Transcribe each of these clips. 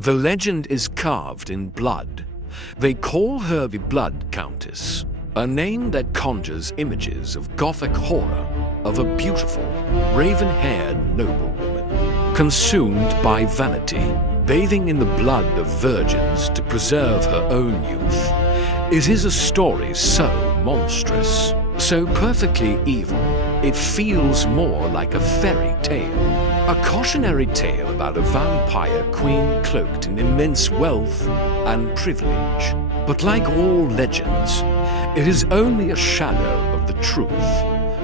The legend is carved in blood. They call her the Blood Countess, a name that conjures images of Gothic horror, of a beautiful, raven-haired noblewoman, consumed by vanity, bathing in the blood of virgins to preserve her own youth. It is a story so monstrous, so perfectly evil, it feels more like a fairy tale. A cautionary tale about a vampire queen cloaked in immense wealth and privilege. But like all legends, it is only a shadow of the truth.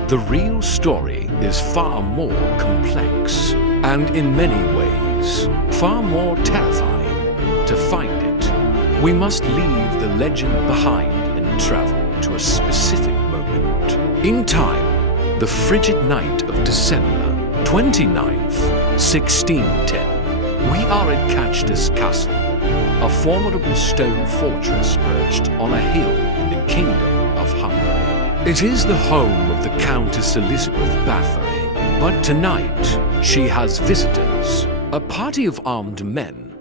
The real story is far more complex, and in many ways, far more terrifying. To find it, we must leave the legend behind and travel to a specific moment. In time, the frigid night of December 29th, 1610. We are at Čachtice Castle, a formidable stone fortress perched on a hill in the Kingdom of Hungary. It is the home of the Countess Elizabeth Báthory, but tonight she has visitors, a party of armed men,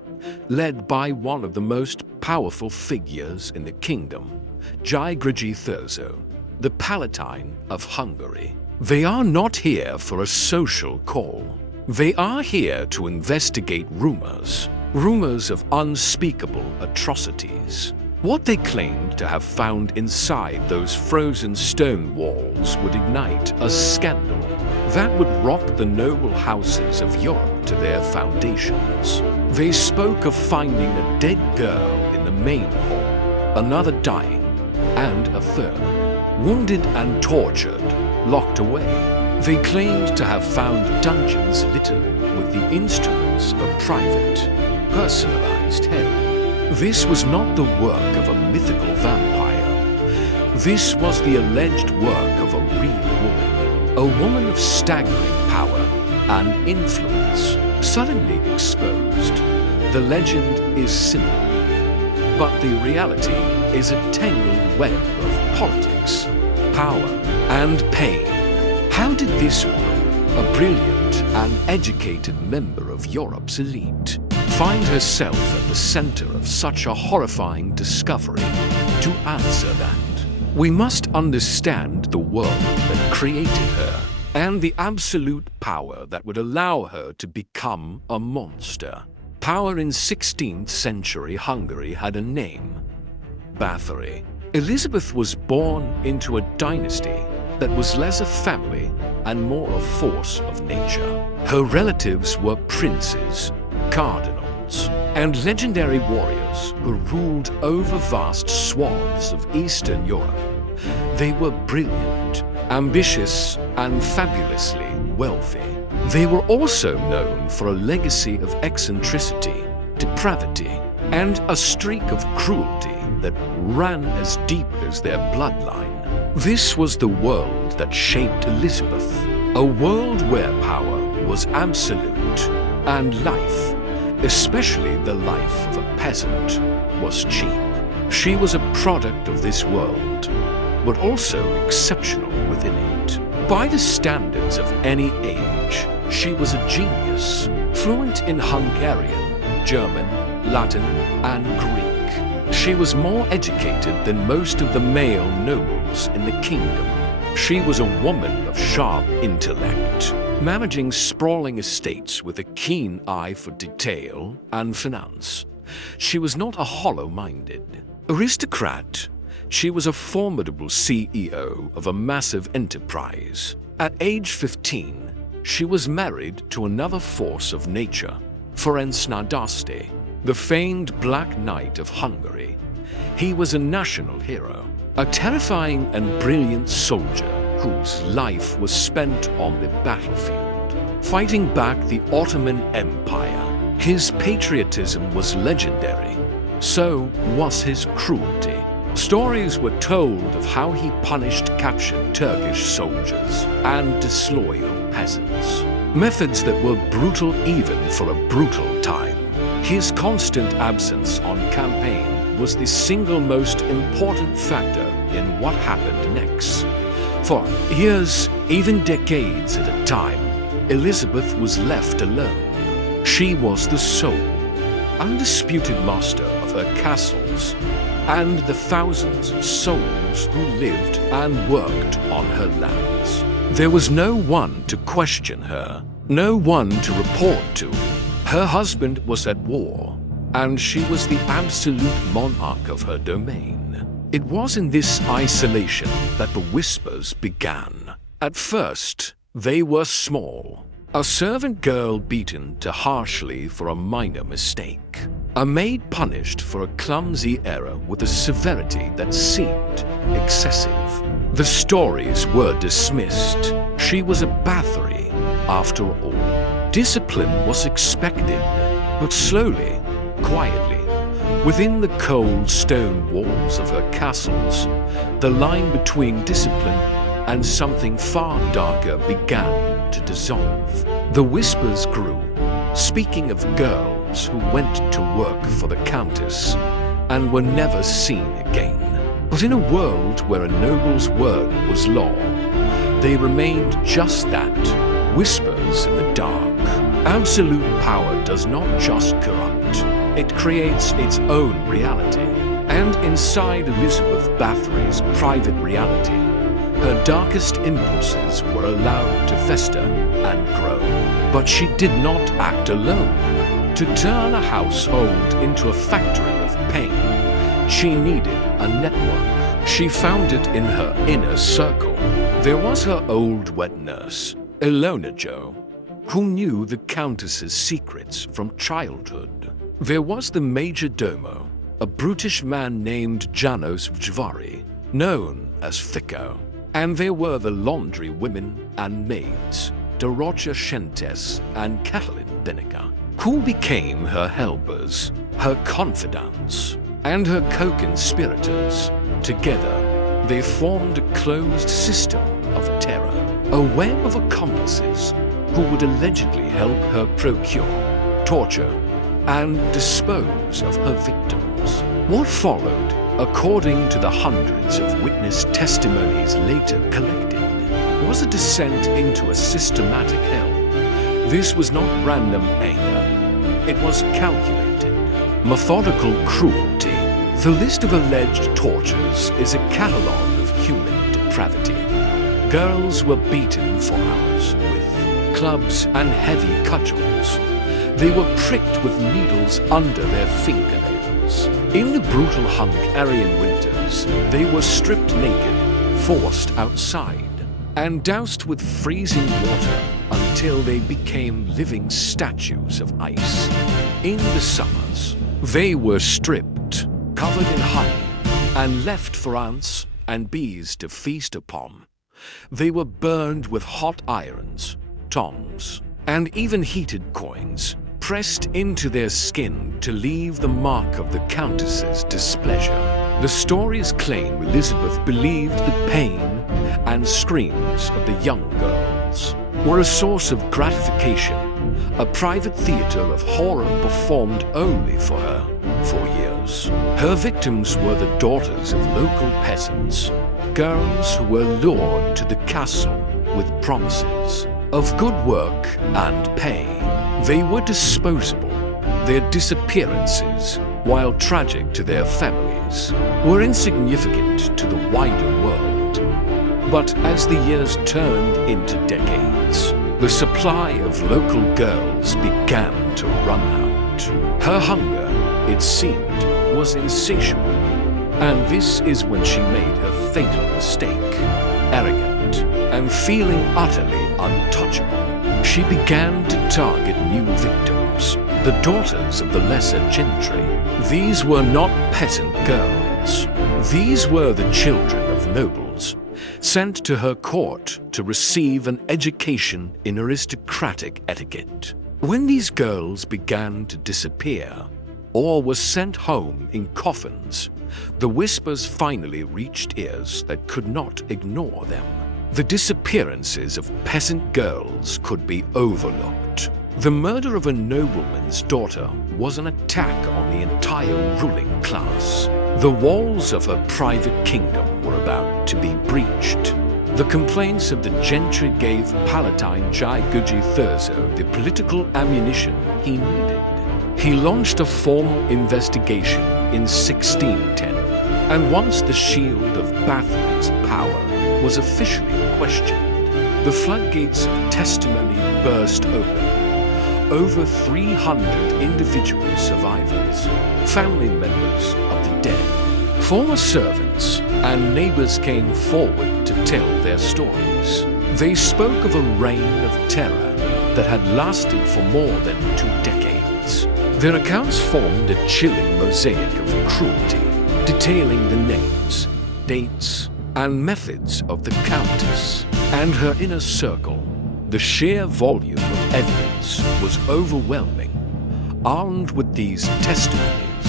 led by one of the most powerful figures in the kingdom, György Thurzó, the Palatine of Hungary. They are not here for a social call. They are here to investigate rumors of unspeakable atrocities. What they claimed to have found inside those frozen stone walls would ignite a scandal that would rock the noble houses of Europe to their foundations. They spoke of finding a dead girl in the main hall, another dying, and a third, wounded and tortured, locked away. They claimed to have found dungeons littered with the instruments of private, personalized hell. This was not the work of a mythical vampire. This was the alleged work of a real woman, a woman of staggering power and influence, suddenly exposed. The legend is simple, but the reality is a tangled web of politics, power, and pain. How did this woman, a brilliant and educated member of Europe's elite, find herself at the center of such a horrifying discovery? To answer that, we must understand the world that created her and the absolute power that would allow her to become a monster. Power in 16th century Hungary had a name: Báthory. Elizabeth was born into a dynasty that was less a family and more a force of nature. Her relatives were princes, cardinals, and legendary warriors who ruled over vast swaths of Eastern Europe. They were brilliant, ambitious, and fabulously wealthy. They were also known for a legacy of eccentricity, depravity, and a streak of cruelty that ran as deep as their bloodline. This was the world that shaped Elizabeth, a world where power was absolute, and life, especially the life of a peasant, was cheap. She was a product of this world, but also exceptional within it. By the standards of any age, she was a genius, fluent in Hungarian, German, Latin, and Greek. She was more educated than most of the male nobles in the kingdom. She was a woman of sharp intellect, managing sprawling estates with a keen eye for detail and finance. She was not a hollow-minded aristocrat. She was a formidable CEO of a massive enterprise. At age 15, she was married to another force of nature, Ferencz, the famed Black Knight of Hungary. He was a national hero, a terrifying and brilliant soldier whose life was spent on the battlefield, fighting back the Ottoman Empire. His patriotism was legendary, so was his cruelty. Stories were told of how he punished captured Turkish soldiers and disloyal peasants, methods that were brutal even for a brutal time. His constant absence on campaign was the single most important factor in what happened next. For years, even decades at a time, Elizabeth was left alone. She was the sole, undisputed master of her castles, and the thousands of souls who lived and worked on her lands. There was no one to question her, no one to report to. Her husband was at war, and she was the absolute monarch of her domain. It was in this isolation that the whispers began. At first, they were small. A servant girl beaten too harshly for a minor mistake. A maid punished for a clumsy error with a severity that seemed excessive. The stories were dismissed. She was a Báthory, after all. Discipline was expected, but slowly, quietly, within the cold stone walls of her castles, the line between discipline and something far darker began to dissolve. The whispers grew, speaking of girls who went to work for the Countess and were never seen again. But in a world where a noble's word was law, they remained just that, whispers in the dark. Absolute power does not just corrupt, it creates its own reality. And inside Elizabeth Báthory's private reality, her darkest impulses were allowed to fester and grow. But she did not act alone. To turn a household into a factory of pain, she needed a network. She found it in her inner circle. There was her old wet nurse, Ilona Jo, who knew the Countess's secrets from childhood. There was the major domo, a brutish man named Janos Vjvari, known as Fico. And there were the laundry women and maids, Dorothea Shentes and Katalin Benica, who became her helpers, her confidants, and her co-conspirators. Together, they formed a closed system of terror, a web of accomplices who would allegedly help her procure, torture, and dispose of her victims. What followed, according to the hundreds of witness testimonies later collected, was a descent into a systematic hell. This was not random anger. It was calculated, methodical cruelty. The list of alleged tortures is a catalogue of human depravity. Girls were beaten for hours with clubs and heavy cudgels. They were pricked with needles under their fingernails. In the brutal Hungarian winters, they were stripped naked, forced outside, and doused with freezing water until they became living statues of ice. In the summers, they were stripped, covered in honey, and left for ants and bees to feast upon. They were burned with hot irons, tongs, and even heated coins, pressed into their skin to leave the mark of the Countess's displeasure. The stories claim Elizabeth believed the pain and screams of the young girls were a source of gratification, a private theater of horror performed only for her for years. Her victims were the daughters of local peasants, girls who were lured to the castle with promises of good work and pay. They were disposable. Their disappearances, while tragic to their families, were insignificant to the wider world. But as the years turned into decades, the supply of local girls began to run out. Her hunger, it seemed, was insatiable. And this is when she made her fatal mistake. Arrogant and feeling utterly untouchable, she began to target new victims, the daughters of the lesser gentry. These were not peasant girls. These were the children of nobles, sent to her court to receive an education in aristocratic etiquette. When these girls began to disappear, or were sent home in coffins, the whispers finally reached ears that could not ignore them. The disappearances of peasant girls could be overlooked. The murder of a nobleman's daughter was an attack on the entire ruling class. The walls of her private kingdom were about to be breached. The complaints of the gentry gave Palatine György Thurzó the political ammunition he needed. He launched a formal investigation in 1610, and once the shield of Báthory's power was officially questioned, the floodgates of testimony burst open. Over 300 individual survivors, family members of the dead, former servants, and neighbors came forward to tell their stories. They spoke of a reign of terror that had lasted for more than 2 decades. Their accounts formed a chilling mosaic of cruelty, detailing the names, dates, and methods of the Countess and her inner circle. The sheer volume of evidence was overwhelming. Armed with these testimonies,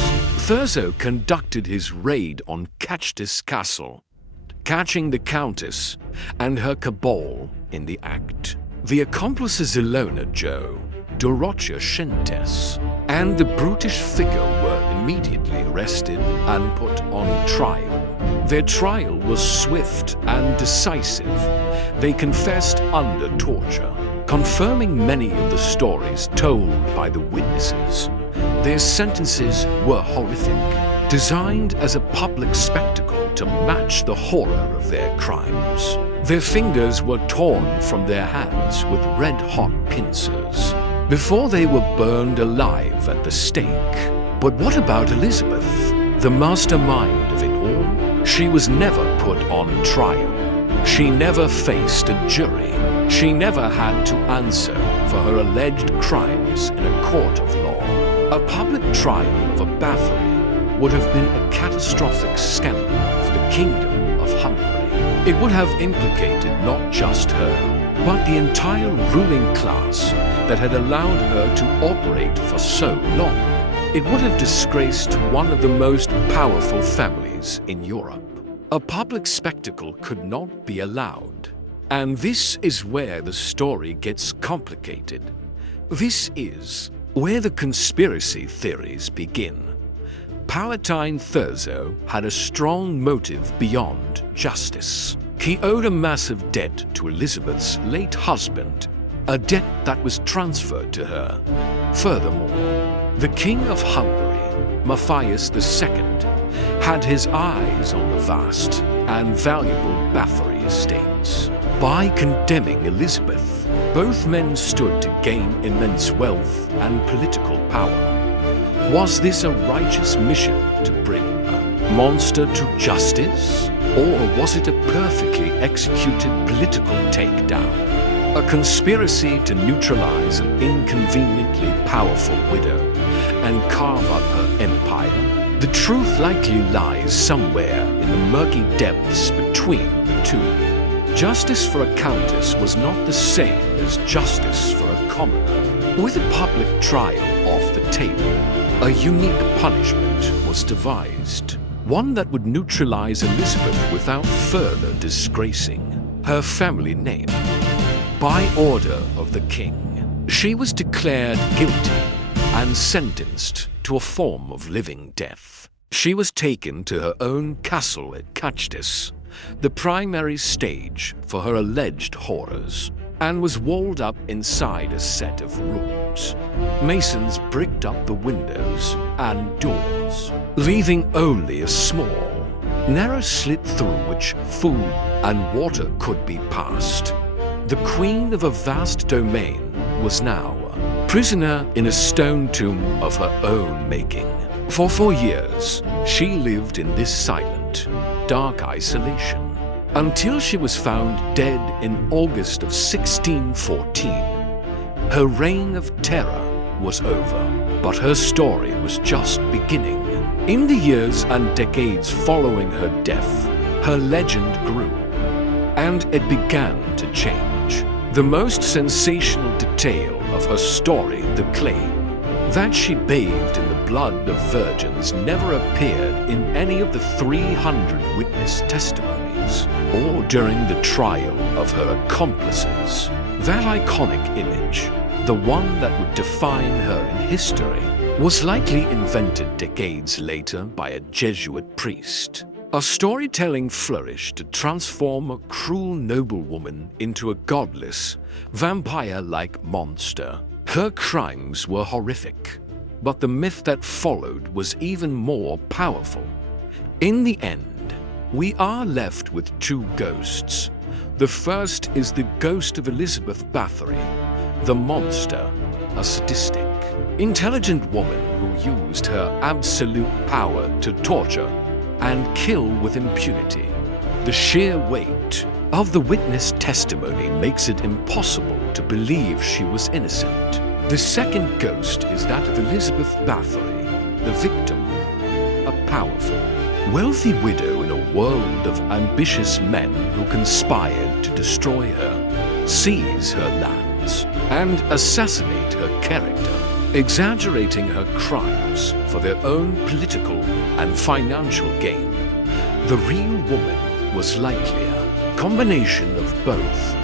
Thurzó conducted his raid on Čachtice Castle, catching the Countess and her cabal in the act. The accomplices Ilona Joe, Dorothea Shentes, and the brutish figure were immediately arrested and put on trial. Their trial was swift and decisive. They confessed under torture, confirming many of the stories told by the witnesses. Their sentences were horrific, designed as a public spectacle to match the horror of their crimes. Their fingers were torn from their hands with red-hot pincers before they were burned alive at the stake. But what about Elizabeth, the mastermind of it all? She was never put on trial. She never faced a jury. She never had to answer for her alleged crimes in a court of law. A public trial of a Báthory would have been a catastrophic scandal for the Kingdom of Hungary. It would have implicated not just her, but the entire ruling class that had allowed her to operate for so long. It would have disgraced one of the most powerful families in Europe. A public spectacle could not be allowed. And this is where the story gets complicated. This is where the conspiracy theories begin. Palatine Thurzó had a strong motive beyond justice. He owed a massive debt to Elizabeth's late husband, a debt that was transferred to her. Furthermore, the King of Hungary, Matthias II, had his eyes on the vast and valuable Báthory estates. By condemning Elizabeth, both men stood to gain immense wealth and political power. Was this a righteous mission to bring a monster to justice? Or was it a perfectly executed political takedown? A conspiracy to neutralize an inconveniently powerful widow and carve up her empire? The truth likely lies somewhere in the murky depths between the two. Justice for a countess was not the same as justice for a commoner. With a public trial off the table, a unique punishment was devised, one that would neutralize Elizabeth without further disgracing her family name. By order of the king, she was declared guilty and sentenced to a form of living death. She was taken to her own castle at Čachtice, the primary stage for her alleged horrors, and was walled up inside a set of rooms. Masons bricked up the windows and doors, leaving only a small, narrow slit through which food and water could be passed. The queen of a vast domain was now a prisoner in a stone tomb of her own making. For 4 years, she lived in this silent, dark isolation, until she was found dead in August of 1614. Her reign of terror was over, but her story was just beginning. In the years and decades following her death, her legend grew, and it began to change. The most sensational detail of her story, the claim that she bathed in the blood of virgins, never appeared in any of the 300 witness testimonies or during the trial of her accomplices. That iconic image, the one that would define her in history, was likely invented decades later by a Jesuit priest. A storytelling flourish to transform a cruel noblewoman into a godless, vampire-like monster. Her crimes were horrific, but the myth that followed was even more powerful. In the end, we are left with two ghosts. The first is the ghost of Elizabeth Báthory, the monster, a sadistic, intelligent woman who used her absolute power to torture and kill with impunity. The sheer weight of the witness testimony makes it impossible to believe she was innocent. The second ghost is that of Elizabeth Báthory, the victim, a powerful, wealthy widow in a world of ambitious men who conspired to destroy her, seize her lands, and assassinate her character, exaggerating her crimes for their own political and financial gain. The real woman was likely a combination of both,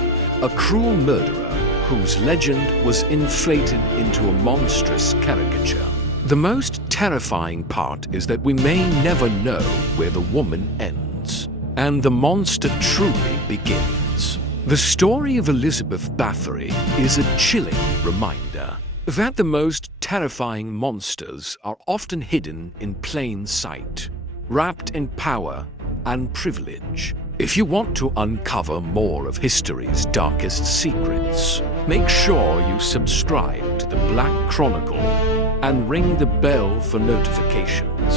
a cruel murderer whose legend was inflated into a monstrous caricature. The most terrifying part is that we may never know where the woman ends and the monster truly begins. The story of Elizabeth Báthory is a chilling reminder that the most terrifying monsters are often hidden in plain sight, wrapped in power and privilege. If you want to uncover more of history's darkest secrets, make sure you subscribe to the Black Chronicle and ring the bell for notifications.